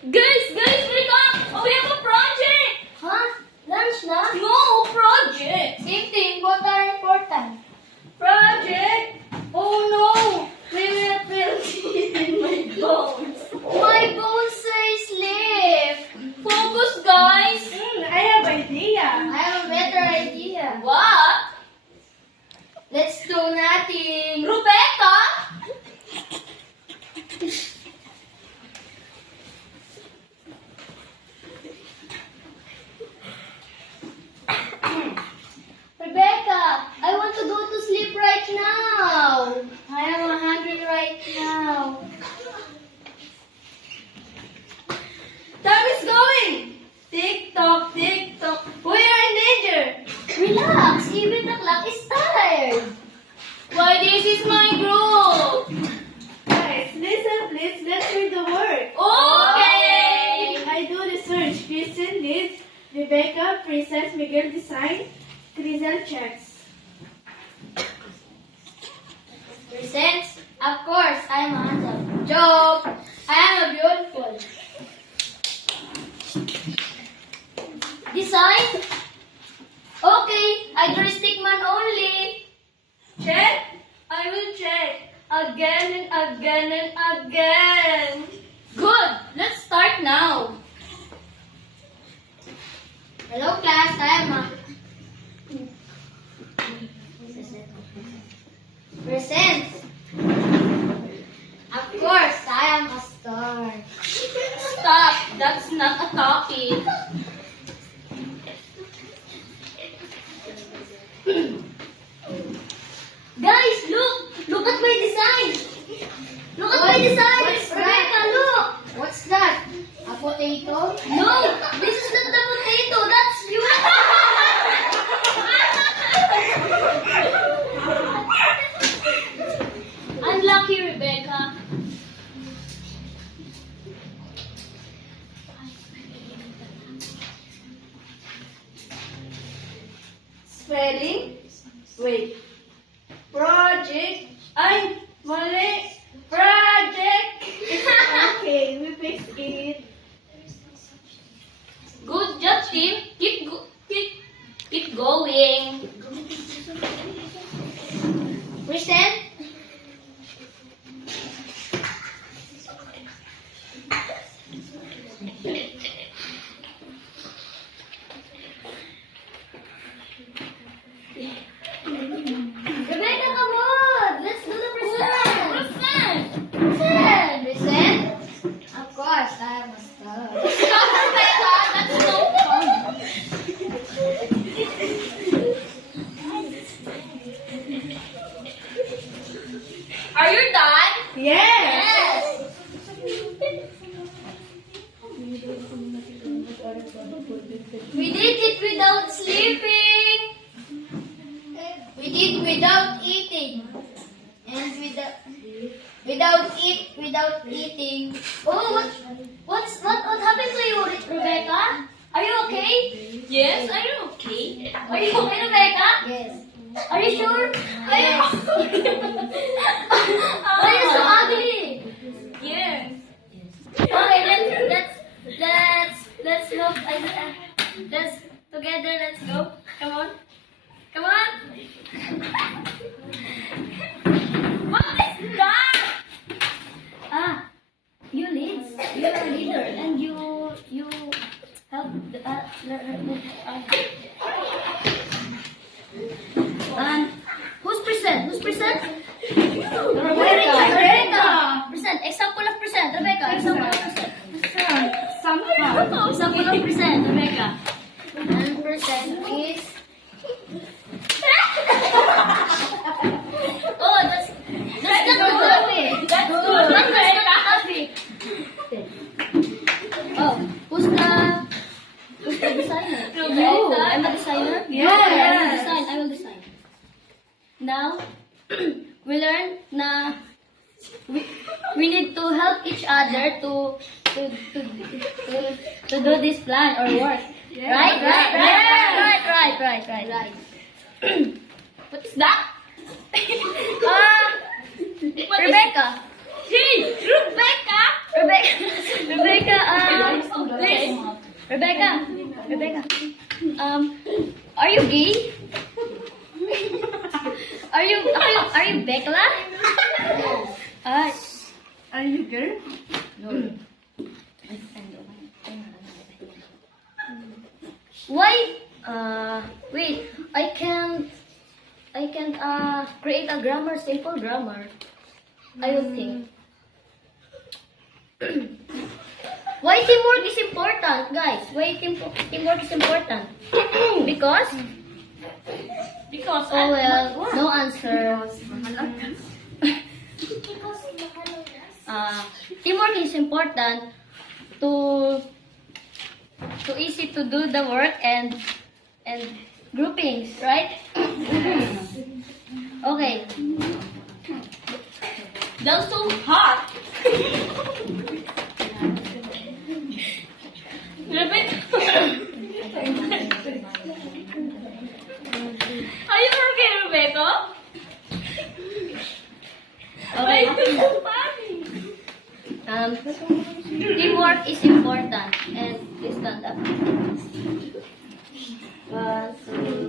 Guys, wake up! Oh, we have a project! Huh? Lunch na? No, project! Same thing, both are important. Project! Oh no! We will feel in my bones. My bones say sleep. Focus, guys! I have idea. I have a better idea. What? Let's do nothing. Rebecca? Rebecca, I want to go to sleep right now. I am hungry right now. Time is going! Tick tock, tick tock. We are in danger! Relax, even the clock is tired. Why, this is my group! Guys, listen please. Let's read the word. Okay! I do research. Kristen leads. Rebecca, Princess Miguel design. Crizel checks. Presents? Of course, I am handsome. Joke! I am beautiful. Design? Okay, I do stickman only. Check? I will check. Again and again and again. Good! Let's start now. Hello class, I am Presents? Of course, I am a star. Stop! That's not a topic. Guys, look! Look at my design! Look at my design! What's Rebecca, look! What's that? A potato? No! This is not the potato! That's you! Unlucky, Rebecca. Spelling? Wait. Project? Ay, mali. Project! Okay, we fix it. Good job, team. Keep going. Present? Rebecca, come on! Let's do the present! Present! Present? Of course, I am a star. Stop, Rebecca. That's no fun. Are you done? Yes. We did it without sleeping. We did without eating. And without eating. Oh, what happened to you, Rebecca? Are you okay? Yes, I'm okay. Are you okay, Rebecca? Yes. Are you sure? Why are you so ugly? Yes. Okay, let's go. Let's together. Let's go. Come on. Come on. What is that? You lead. You're a leader, and you help. And who's present? Who's present? Rebecca. Present. Example of present. Rebecca. Example of present. Example of present. Rebecca. And present is. Oh, that's not the topic. That's good, That's Rebecca. not the topic. Oh, who's the designer? Rebecca. I'm the designer? Yes. I will design. Now, we learn na we need to help each other to do this plan or work. Right? Right. What is that? Rebecca. Hey, Rebecca! Rebecca, Rebecca. Rebecca. Are you gay? Are you Bekla? Ah, Are you girl? why? Wait. I can create a grammar, simple grammar. I don't think. Why teamwork is important, guys? Why teamwork is important? Because? Oh well, no answer. Teamwork is important to easy to do the work and groupings, right? Okay. That's so hot. Are you okay, Rebecca? Why Okay. is it so funny? Teamwork is important and please stand up. 1, 2,